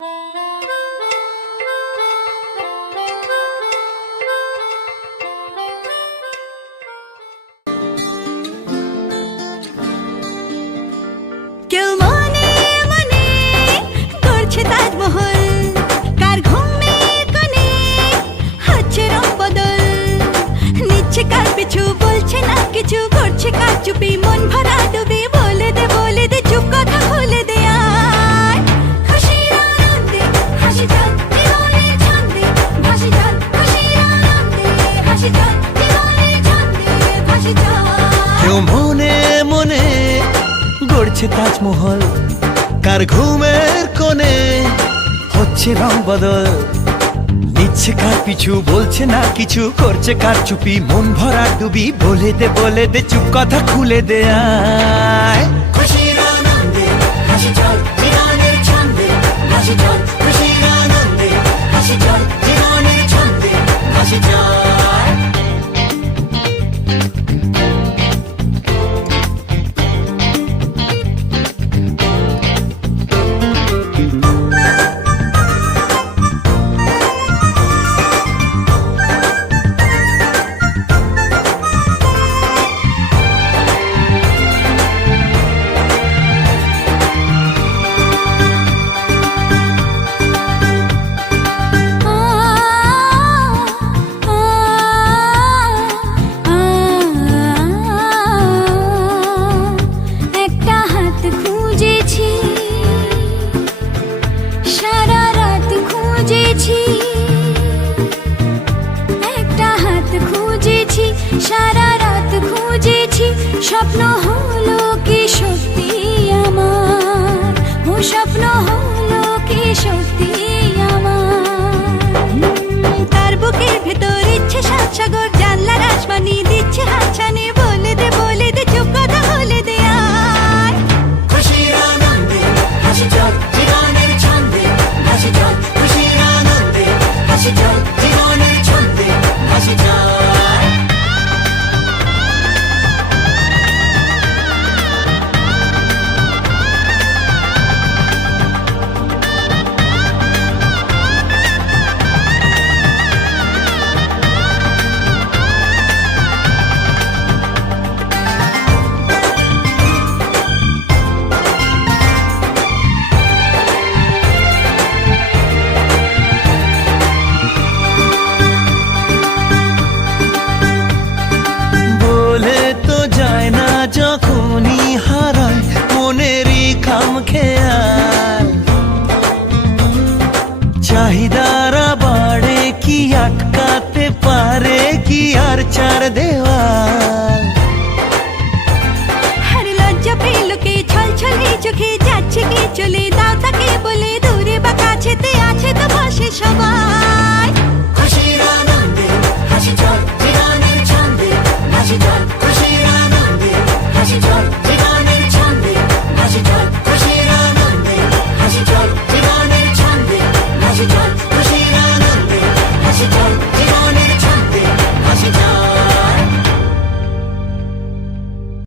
কেউ মনে মনে করছে তাজমহল, কার ঘুমের কোণে হচ্ছে রং বদল, নিচ্ছে কার পিছু বলছে না কিছু, করছে কার চুপি মন ভরা ডুবি, বলে দে চুপ কথা খুলে দে আর খুশির আনন্দে হাসি চল জীবনের ছন্দে ভাসি চল, খুশির আনন্দে হাসি চল জীবনের ছন্দে ভাসি চল। কেউ মনে মনে গড়ছে তাজমহল, কার ঘুমের কোণে হচ্ছে রং বদল, নিচ্ছে কার পিছু বলছে না কিছু, করছে কার চুপি মন ভরা ডুবি, বলে দে চুপ কথা খুলে দে আয় খুশির আনন্দে হাসি চল জীবনের ছন্দে ভাসি চল, খুশির আনন্দে হাসি চল জীবনের ছন্দে ভাসি চল। সারা রাত খুঁজেছি, স্বপ্ন হলো কি সত্যি আমার, ও স্বপ্ন হলো কি সত্যি আমার। তার বুকের ভেতর ইচ্ছে সাত সাগর, জানলার আসমানি দিচ্ছে হাতছানি, বলে দে চুপ কথা বলে দে আর খুশির আনন্দে হাসি চল জীবনের ছন্দে ভাসি চল, খুশির আনন্দে হাসি চল জীবনের ছন্দে ভাসি চল। যখনই হারায় মনেরই খাম খেয়াল, চাহিদারা বাড়ে কি আটকাতে পারে কি আর চার দেওয়াল। হর লজ্জা পেল কে ছল ছলে চোখে যাচ্ছে কি চলে, দাও তাকে বলে